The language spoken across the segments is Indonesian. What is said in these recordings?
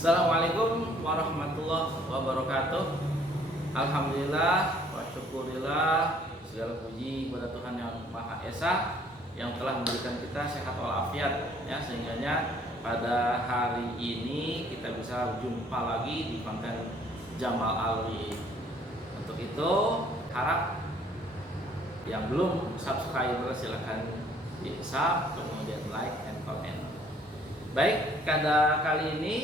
Assalamualaikum warahmatullahi wabarakatuh. Alhamdulillah wa syukurillah, segala puji kepada Tuhan yang Maha Esa yang telah memberikan kita sehat walafiat ya, sehingganya pada hari ini kita bisa jumpa lagi di konten Jamal Alwi. Untuk itu harap yang belum subscribe silahkan di sub, kemudian like and comment. Baik, pada kali ini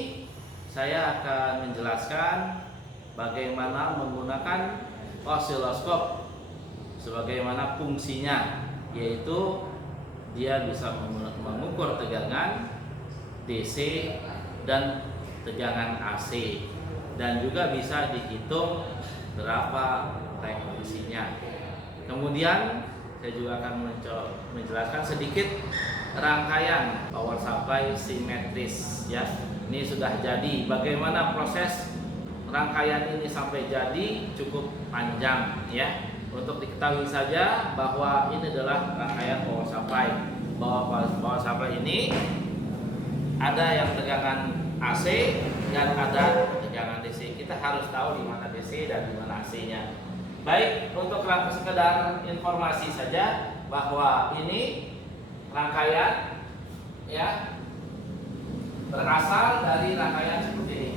saya akan menjelaskan bagaimana menggunakan osiloskop, sebagaimana fungsinya, yaitu dia bisa mengukur tegangan DC dan tegangan AC, dan juga bisa dihitung berapa frekuensinya. Kemudian saya juga akan menjelaskan sedikit rangkaian power supply simetris ya. Ini sudah jadi. Bagaimana proses rangkaian ini sampai jadi cukup panjang ya. Untuk diketahui saja bahwa ini adalah rangkaian power supply. Bahwa power supply ini ada yang tegangan AC dan ada tegangan DC. Kita harus tahu di mana DC dan di mana AC-nya. Baik, untuk sekedar informasi saja bahwa ini rangkaian ya berasal dari rangkaian seperti ini.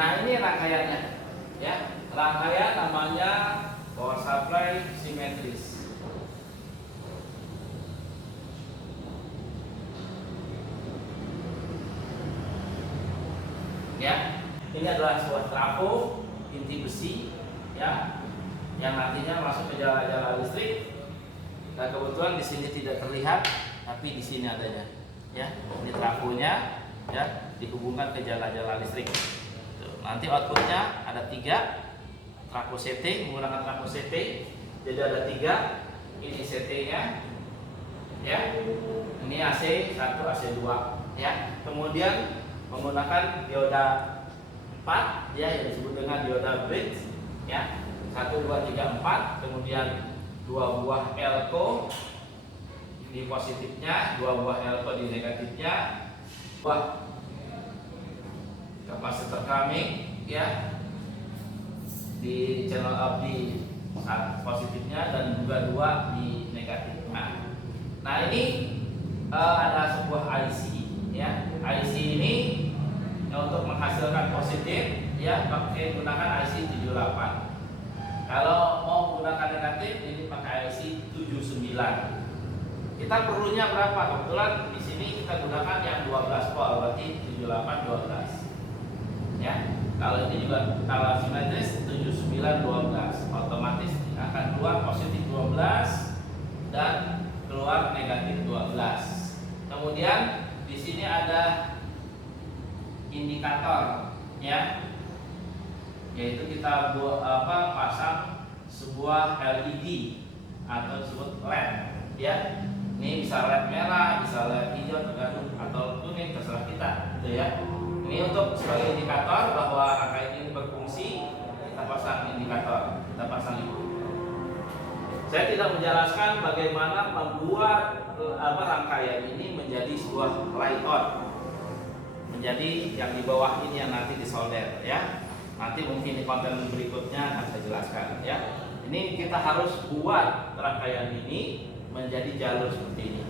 Nah, ini rangkaiannya ya. Rangkaian namanya power supply simetris. Ya, ini adalah sebuah trafo inti besi ya, yang nantinya masuk ke jala-jala listrik. Nah, kebetulan di sini tidak terlihat, tapi di sini adanya ya. Ini trafonya ya, dihubungkan ke jala-jala listrik. Nanti outputnya ada 3 trafo CT, menggunakan trafo CT, jadi ada 3. Ini CT nya ya, ini AC 1, AC 2 ya. Kemudian menggunakan dioda 4 ya, yang disebut dengan dioda bridge ya, 1, 2, 3, 4. Kemudian 2 buah elko di positifnya, 2 buah elko di negatifnya, kapasitor coming ya di channel up di positifnya, dan juga 2 di negatifnya. Nah, ini ada sebuah IC ya. IC ini untuk menghasilkan positif ya pakai gunakan IC 78. Kalau mau menggunakan negatif ini pakai IC 79. Kita perlunya berapa? Kebetulan di sini kita gunakan yang 12 volt, berarti 78 12. Ya, kalau ini juga kalau simetris 79 12, otomatis akan keluar positif 12 dan keluar negatif 12. Kemudian di sini ada indikator ya, yaitu kita pasang sebuah LED atau disebut LED ya. Ini bisa LED merah, bisa LED hijau, tergantung, atau kuning, terserah kita gitu ya. Ini untuk sebagai indikator bahwa rangkaian ini berfungsi, kita pasang indikator, kita pasang itu. Saya tidak menjelaskan bagaimana membuat rangkaian ini menjadi sebuah layout, menjadi yang di bawah ini yang nanti disolder ya. Nanti mungkin di konten berikutnya akan saya jelaskan ya. Ini kita harus buat rangkaian ini menjadi jalur seperti ini.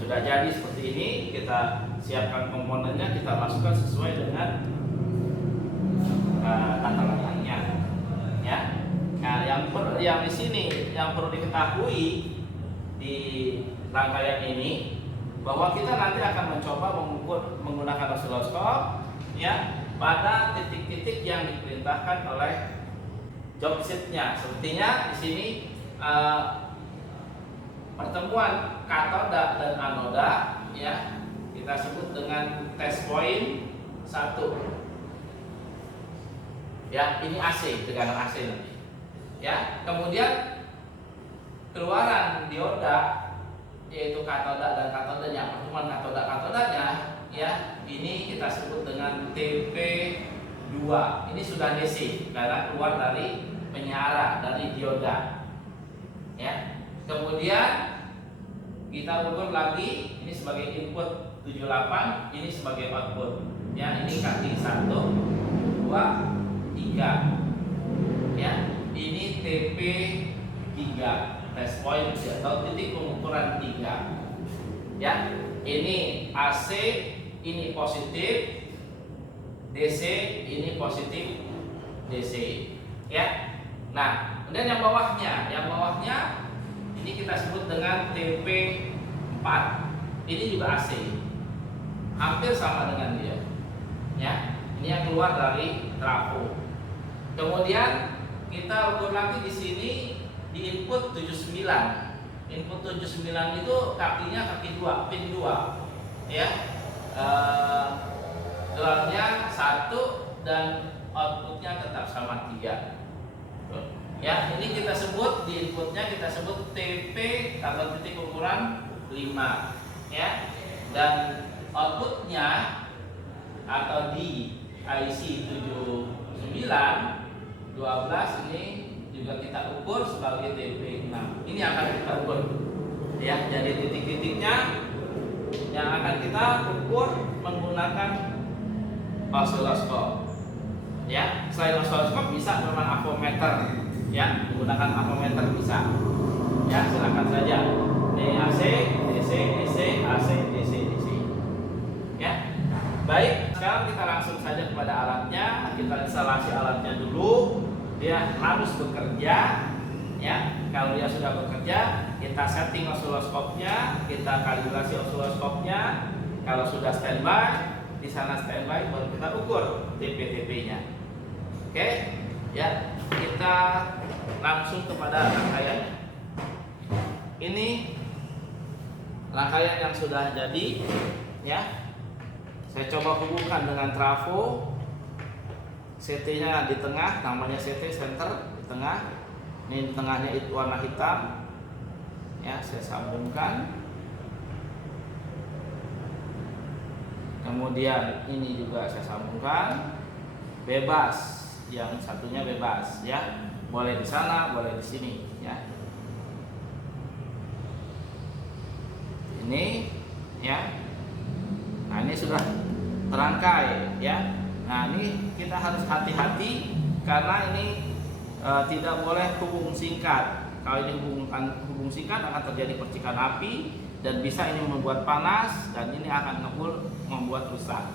sudah jadi seperti ini, kita siapkan komponennya, kita masukkan sesuai dengan tata letaknya, ya. Nah, yang di sini yang perlu diketahui di rangkaian ini, bahwa kita nanti akan mencoba mengukur menggunakan osiloskop, ya, pada titik-titik yang diperintahkan oleh job sheet-nya. Sepertinya di sini pertemuan katoda dan anoda, ya, kita sebut dengan test point 1. Ya, ini AC, tegangan AC nanti. Ya, kemudian keluaran dioda, yaitu katoda dan katodanya, pertemuan katoda-katodanya, ya, ini kita sebut dengan TP2. Ini sudah DC karena keluar dari penyara, dari dioda. Ya. Kemudian kita ukur lagi, ini sebagai input 78, ini sebagai output. Ya, ini kaki 1, 2, 3. Ya, ini TP3, test point atau titik pengukuran 3. Ya, ini AC, ini positif DC, ini positif DC. Ya. Nah, kemudian yang bawahnya ini kita sebut dengan TP4. Ini juga AC. Hampir sama dengan dia. Ya, ini yang keluar dari trafo. Kemudian kita ukur lagi di sini di input 79. Input 79 itu kakinya kaki 2, pin 2. Ya. Groundnya 1 dan outputnya tetap sama 3. Ya, ini kita sebut di inputnya kita sebut TP atau titik ukuran 5, ya. Dan outputnya atau di IC 7912 ini juga kita ukur sebagai TP6. Ini akan kita ukur. Ya, jadi titik-titiknya yang akan kita ukur menggunakan osiloskop. Ya, selain osiloskop bisa memang avometer. Ya, menggunakan avometer bisa. Ya, silakan saja. AC, DC, DC, AC, DC, DC. Ya. Baik, sekarang kita langsung saja kepada alatnya. Kita instalasi alatnya dulu. Dia harus bekerja. Ya, kalau dia sudah bekerja, kita setting osiloskopnya, kita kalibrasi osiloskopnya. Kalau sudah standby, di sana standby baru kita ukur TP-TP-nya. Oke? Ya, kita langsung kepada rangkaiannya. Ini rangkaian yang sudah jadi, ya. Saya coba hubungkan dengan trafo. CT-nya di tengah, namanya CT center di tengah. Ini di tengahnya itu warna hitam. Ya, saya sambungkan. Kemudian ini juga saya sambungkan. Bebas. Yang satunya bebas, ya, boleh di sana, boleh di sini, ya. Ini, ya. Nah, ini sudah terangkai, ya. Nah, ini kita harus hati-hati karena ini tidak boleh hubung singkat. Kalau ini hubung singkat akan terjadi percikan api dan bisa ini membuat panas dan ini akan membuat rusak,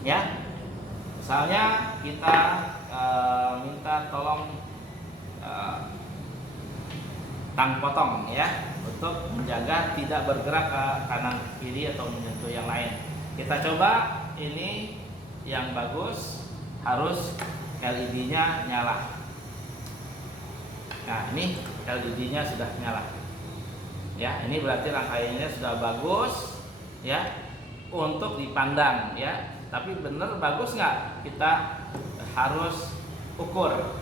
ya. Misalnya kita minta tolong tang potong, ya, untuk menjaga tidak bergerak ke kanan kiri atau menyentuh yang lain. Kita coba, ini yang bagus harus LED-nya nyala. Nah, ini LED-nya sudah nyala. Ya, ini berarti rangkaiannya sudah bagus, ya, untuk dipandang, ya. Tapi benar bagus nggak? Kita harus ukur.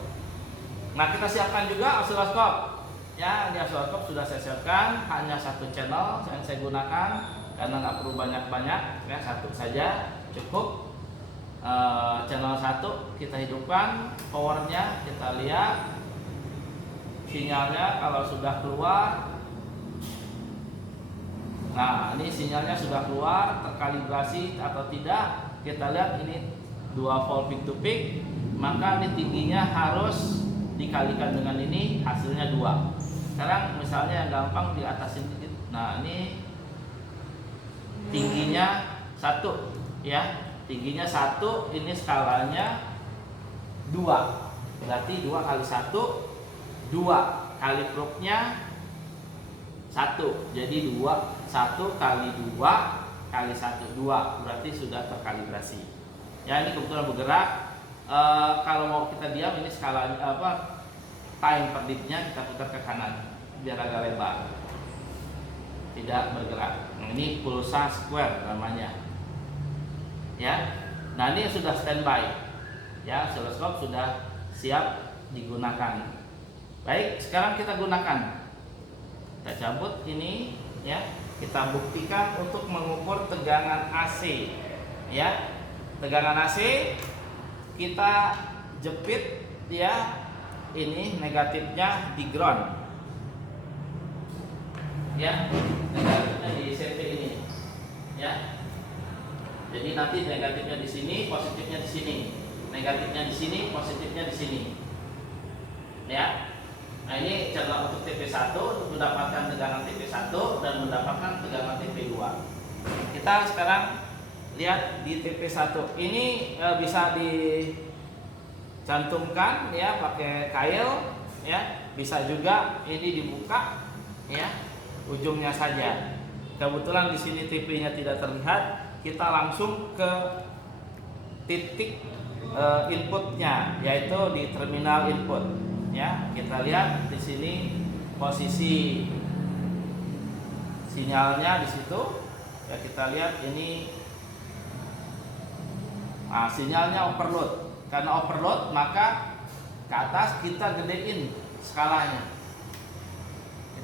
Nah, kita siapkan juga osiloskop. Ya, ini osiloskop sudah saya siapkan, hanya satu channel yang saya gunakan karena nggak perlu banyak-banyak, ya, satu saja cukup. Channel 1 kita hidupkan, powernya kita lihat, sinyalnya kalau sudah keluar. Nah, ini sinyalnya sudah keluar, terkalibrasi atau tidak. Kita lihat ini 2 volt peak to peak, maka ini tingginya harus dikalikan dengan ini, hasilnya 2. Sekarang misalnya yang gampang di atasin dikit. Nah, ini tingginya 1 ya. Tingginya 1, ini skalanya 2. Berarti 2 kali 1, 2 kali proofnya 1. Jadi 1 kali 2 kali 1, 2. Berarti sudah terkalibrasi. Ya, ini kebetulan bergerak. Kalau mau kita diam, ini skala time per deepnya kita putar ke kanan biar agak lebar, tidak bergerak. Nah, ini pulsa square namanya. Ya, nah ini sudah standby. Ya, oscilloscope sudah siap digunakan. Baik, sekarang kita gunakan. Kita cabut ini, ya. Kita buktikan untuk mengukur tegangan AC. Ya, tegangan AC kita jepit, ya. Ini negatifnya di ground. Ya, negatifnya di CP ini. Ya. Jadi nanti negatifnya di sini, positifnya di sini. Negatifnya di sini, positifnya di sini. Ya. Nah, ini cara untuk TP1 untuk mendapatkan tegangan TP1 dan mendapatkan tegangan TP2. Kita sekarang lihat di TP1. Ini bisa dicantumkan ya pakai kail ya. Bisa juga ini dibuka ya, ujungnya saja. Kebetulan di sini TP-nya tidak terlihat. Kita langsung ke titik inputnya, yaitu di terminal input. Ya, kita lihat di sini posisi sinyalnya di situ. Ya, kita lihat ini. Nah, sinyalnya overload. Karena overload, maka ke atas kita gedein skalanya.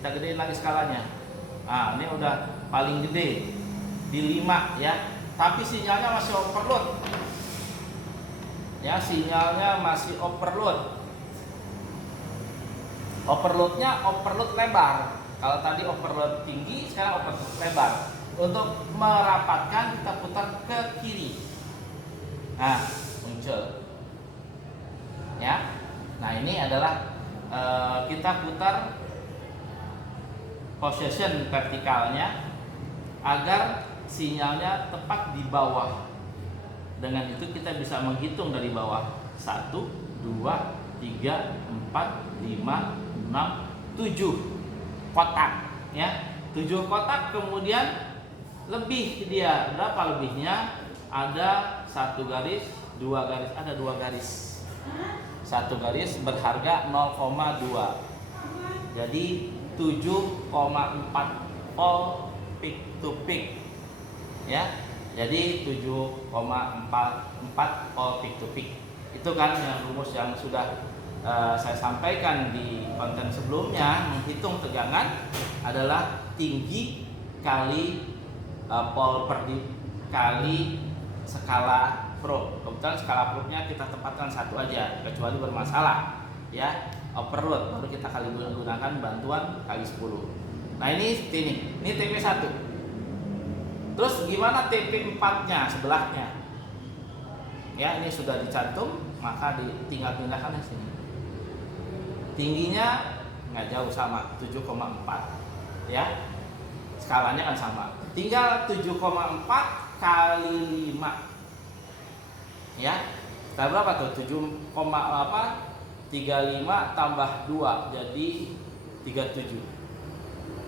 Kita gedein lagi skalanya. Nah, ini udah paling gede di 5 ya, tapi sinyalnya masih overload ya, sinyalnya masih overload. Overloadnya overload lebar. Kalau tadi overload tinggi, sekarang overload lebar. Untuk merapatkan kita putar ke kiri. Nah, muncul ya. Nah, ini adalah kita putar position vertikalnya agar sinyalnya tepat di bawah. Dengan itu kita bisa menghitung dari bawah. 1, 2, 3, 4, 5, 6, 7 kotak ya. 7 kotak, kemudian lebih dia. Berapa lebihnya? Ada 1 garis, 2 garis, ada 2 garis. 1 garis berharga 0,2. Jadi 7,4 volt peak to peak. Ya, jadi 7,44 volt peak to peak. Itu kan yang rumus yang sudah saya sampaikan di konten sebelumnya. Menghitung tegangan adalah tinggi kali volt per deep kali skala probe. Kebetulan skala probe-nya kita tempatkan 1 aja, kecuali bermasalah ya, overload, baru kita kali gunakan bantuan kali 10. Nah, ini TP1. Terus gimana TP4-nya sebelahnya? Ya, ini sudah dicantum, maka tinggal pindahkan di sini. Tingginya nggak jauh, sama 7,4 ya. Skalanya kan sama. Tinggal 7,4 kali 5. Ya. Kita berapa tuh? 35 tambah 2 jadi 37.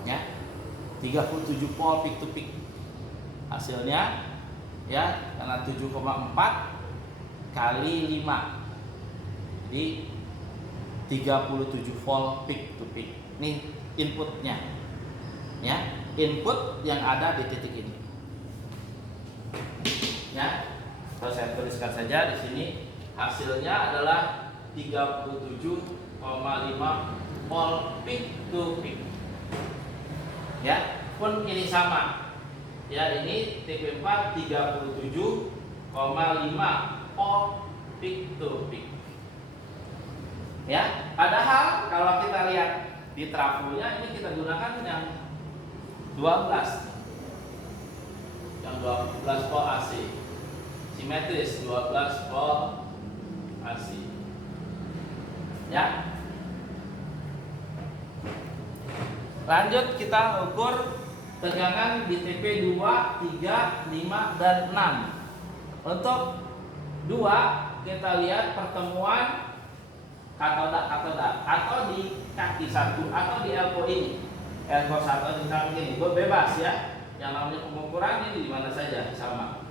Ya. 37 volt peak to peak. Hasilnya ya, karena 7,4 kali 5 di 37 volt peak to peak. Ini inputnya ya, input yang ada di titik ini ya. Kalau saya tuliskan saja di sini, hasilnya adalah 37,5 volt peak to peak ya. Pun ini sama ya, ini TP4 37,5 volt peak to peak ya. Padahal kalau kita lihat di trafonya, ini kita gunakan yang 12 volt AC, simetris 12 volt AC ya. Lanjut kita ukur tegangan di TP 2, 3, 5, dan 6. Untuk 2 kita lihat pertemuan katoda atau di kaki 1 atau di elko ini. Elko 1 di samping ini, gue bebas ya. Yang namanya pengukuran ini di mana saja sama.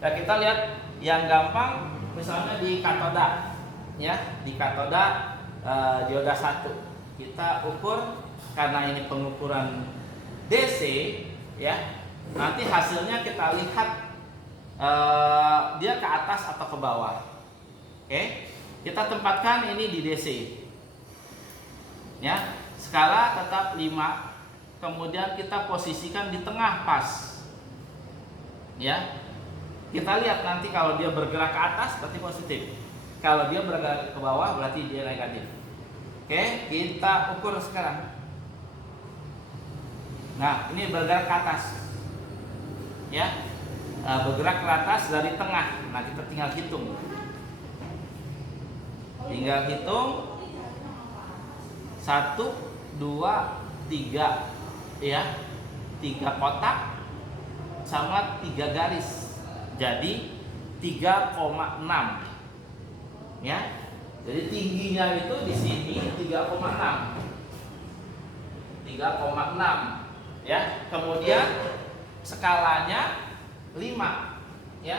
Nah, kita lihat yang gampang misalnya di katoda ya, di katoda dioda 1. Kita ukur karena ini pengukuran DC ya. Nanti hasilnya kita lihat dia ke atas atau ke bawah. Oke. Kita tempatkan ini di DC. Ya, skala tetap 5. Kemudian kita posisikan di tengah pas. Ya. Kita lihat nanti kalau dia bergerak ke atas berarti positif. Kalau dia bergerak ke bawah berarti dia negatif. Oke, kita ukur sekarang. Nah, ini bergerak ke atas. Ya. Bergerak ke atas dari tengah. Nah, kita tinggal hitung. Tinggal hitung 1, 2, 3 ya. 3 kotak sama 3 garis. Jadi 3,6 ya. Jadi tingginya itu di sini 3,6. 3,6 ya. Kemudian skalanya 5 ya.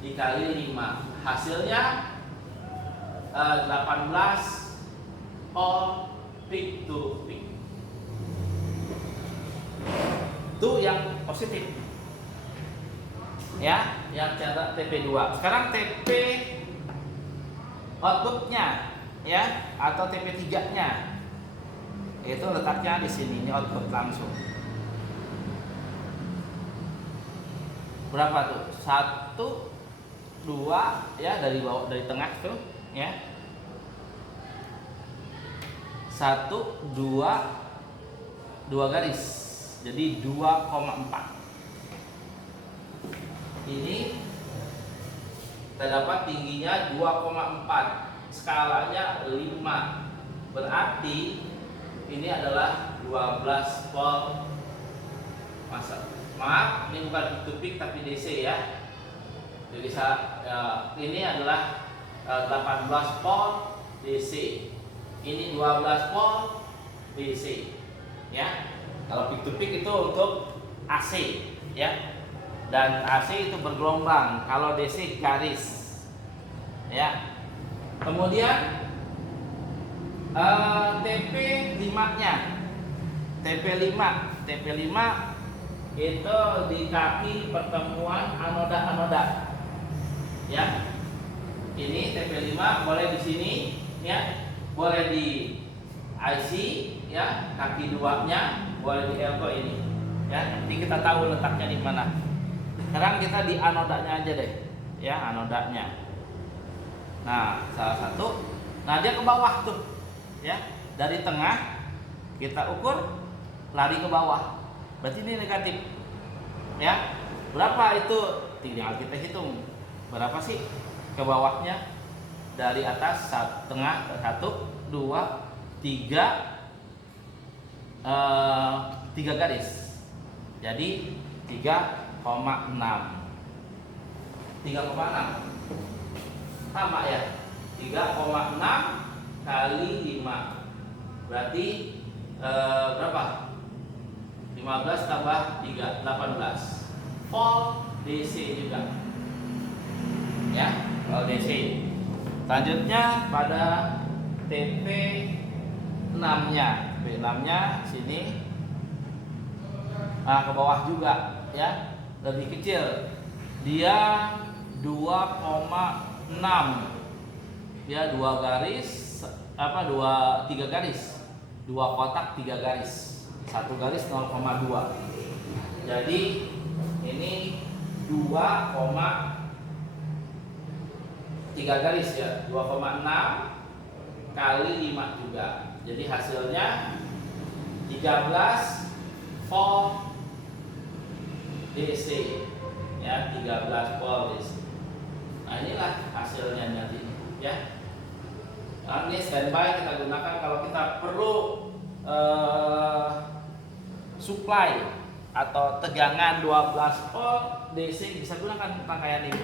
Dikali 5. Hasilnya 18 all peak to peak. Itu yang positif. Ya, yang cetak TP2. Sekarang TP outputnya ya, atau TP3-nya. Itu letaknya di sini, ini output langsung. Berapa tuh? 1, 2 ya, dari bawah, dari tengah tuh ya. 1, 2 garis. Jadi 2,4. Ini kita dapat tingginya 2,4, skalanya 5. Berarti ini adalah 12 volt. Maaf, ini bukan peak to peak tapi DC ya. Jadi ini adalah 18 volt DC. Ini 12 volt DC. Ya. Kalau peak to peak itu untuk AC ya. Dan AC itu bergelombang, kalau DC garis ya. Kemudian TP5-nya, TP5 itu di kaki pertemuan anoda ya. Ini TP5 boleh di sini ya, boleh di IC ya, kaki 2-nya boleh di elko ini ya. Nanti kita tahu letaknya di mana. Sekarang kita di anodanya aja deh ya, anodanya. Nah, salah satu, nah dia ke bawah tuh ya. Dari tengah kita ukur lari ke bawah. Berarti ini negatif. Ya. Berapa itu? Tinggal kita hitung. Berapa sih ke bawahnya? Dari atas tengah 1, 2, 3 3 garis. Jadi 3,6 sama ya, 3,6 kali 5 berarti berapa? 15 tambah 3, 18 volt DC juga ya, volt DC. Selanjutnya pada TP6-nya, TP6-nya sini ke bawah juga ya, lebih kecil, dia 2,6 ya, 2 garis 3 garis, 2 kotak 3 garis, 1 garis 0,2. Jadi ini 2,3 garis ya, 2,6 kali 5 juga. Jadi hasilnya 13 volt DC ya, 13 volt DC. Nah, inilah hasilnya nanti ya. Nah, ini standby kita gunakan kalau kita perlu supply atau tegangan 12 volt DC bisa gunakan rangkaian ini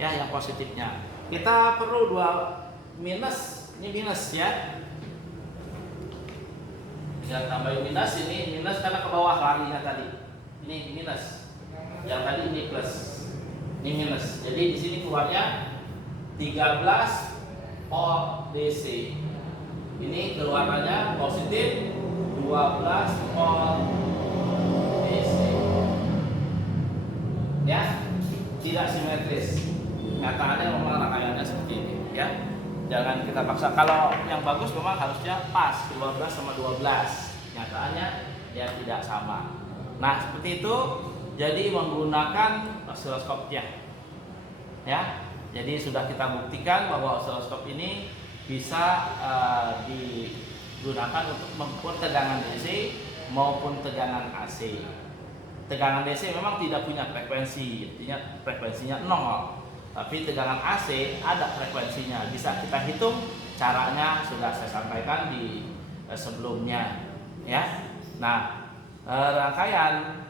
ya, yang positifnya. Kita perlu 2 minus, ini minus ya. Tinggal tambahin minus, ini minus karena ke bawah larinya tadi. Ini minus. Yang tadi ini plus. Ini minus. Jadi di sini keluarnya 13 volt DC. Ini keluarannya positif 12 volt DC. Ya, tidak simetris. Nyataannya memang rangkaiannya seperti ini, ya. Jangan kita paksa. Kalau yang bagus memang harusnya pas 12 sama 12. Nyataannya ya tidak sama. Nah, seperti itu. Jadi menggunakan osiloskopnya. Ya. Jadi sudah kita buktikan bahwa osiloskop ini bisa digunakan untuk mengukur tegangan DC maupun tegangan AC. Tegangan DC memang tidak punya frekuensi, artinya frekuensinya 0. Tapi tegangan AC ada frekuensinya, bisa kita hitung. Caranya sudah saya sampaikan di sebelumnya, ya. Nah, rangkaian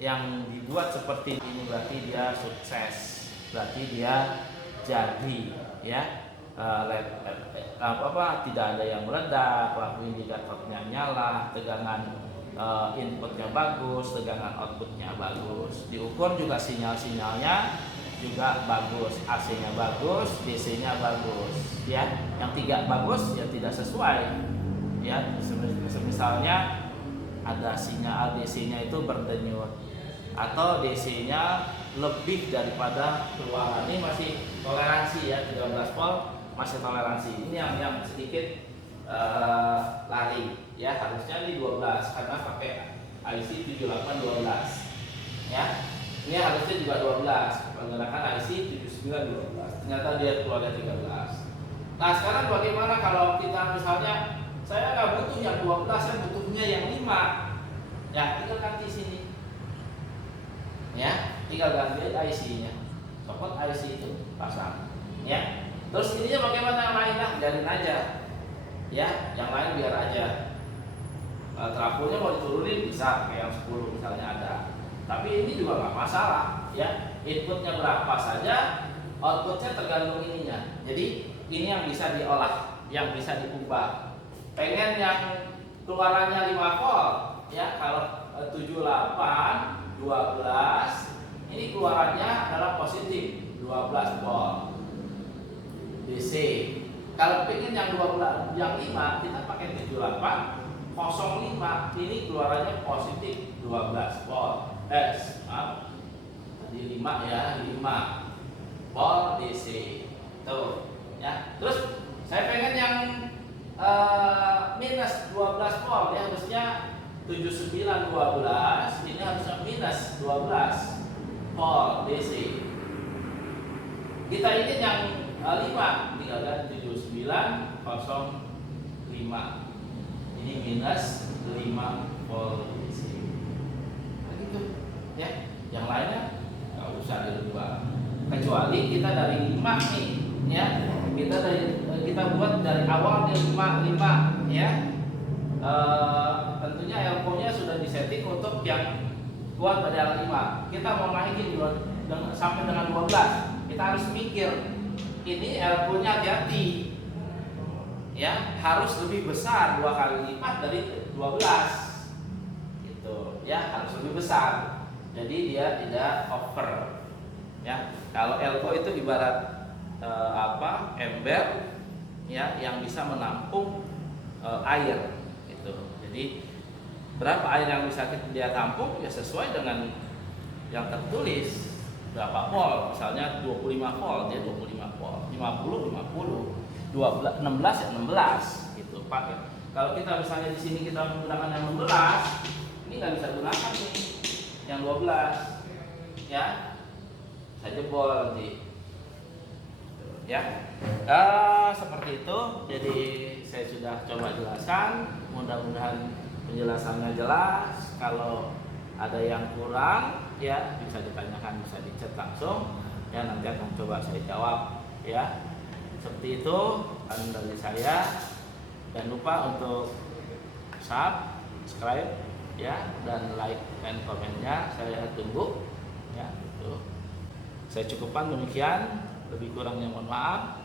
yang dibuat seperti ini berarti dia sukses, berarti dia jadi, ya. Tidak ada yang meledak, lampu indikatornya nyala, tegangan inputnya bagus, tegangan outputnya bagus, diukur juga sinyal-sinyalnya juga bagus, AC-nya bagus, DC-nya bagus, ya. Yang tidak bagus ya tidak sesuai, ya. Misalnya ada sinyal DC-nya itu berdenyut atau DC-nya lebih daripada keluaran, ini masih toleransi ya, 13 volt masih toleransi. Ini yang sedikit lari ya, harusnya di 12 karena pakai IC 7812 ya. Ini harusnya juga 12 menggunakan IC 7912, ternyata dia keluarnya 13. Nah, sekarang bagaimana kalau kita misalnya saya nggak butuh yang 12, saya butuhnya yang 5, ya tinggal ganti sini ya, tinggal ganti IC-nya, copot IC itu pasang ya. Terus ininya bagaimana yang lainnya? Biarin aja ya, yang lain biar aja. Trafonya mau diturunin bisa, kayak yang 10 misalnya ada. Tapi ini juga nggak masalah ya. Inputnya berapa saja, outputnya tergantung ininya. Jadi ini yang bisa diolah, yang bisa diubah. Pengen yang keluarannya 5 volt ya, kalau 78 12 ini keluarannya adalah positif 12 volt DC. Kalau pengen yang 12, yang 5 kita pakai 78 05, ini keluarannya positif 12 volt. Tadi 5 ya, 5 volt DC. Tuh, ya. Terus saya pengen yang minus 12 volt ya, harusnya 7912, ini harusnya minus 12 volt DC. Kita ingin yang 5, tinggal kan 7905. Ini minus 5 volt DC. Nah, gitu ya. Yang lainnya nggak usah dirubah. Kecuali kita dari 5 nih ya. Kita buat dari awal dari 5 ya. Tentunya LPO-nya sudah disetting untuk yang kuat pada 5. Kita mau naikin sampai dengan 12. Kita harus mikir ini LPO-nya hati-hati ya, harus lebih besar 2 kali lipat dari 12 gitu ya, harus lebih besar. Jadi dia tidak over ya. Kalau LPO itu ibarat ember ya, yang bisa menampung air gitu. Jadi berapa air yang bisa dia tampung ya sesuai dengan yang tertulis berapa volt. Misalnya 25 volt ya 25 volt, 50 12 16 ya 16 gitu pakai. Kalau kita misalnya di sini kita menggunakan yang 16, ini nggak bisa gunakan nih yang 12 ya, saya jebol nanti ya. Seperti itu. Jadi saya sudah coba jelaskan, mudah-mudahan penjelasannya jelas. Kalau ada yang kurang ya bisa ditanyakan, bisa dicat langsung ya, nanti akan coba saya jawab ya. Seperti itu dari saya. Jangan lupa untuk subscribe ya, dan like dan komennya saya tunggu ya. Itu saya cukupkan demikian, lebih kurangnya mohon maaf.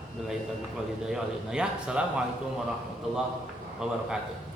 Assalamualaikum warahmatullahi wabarakatuh.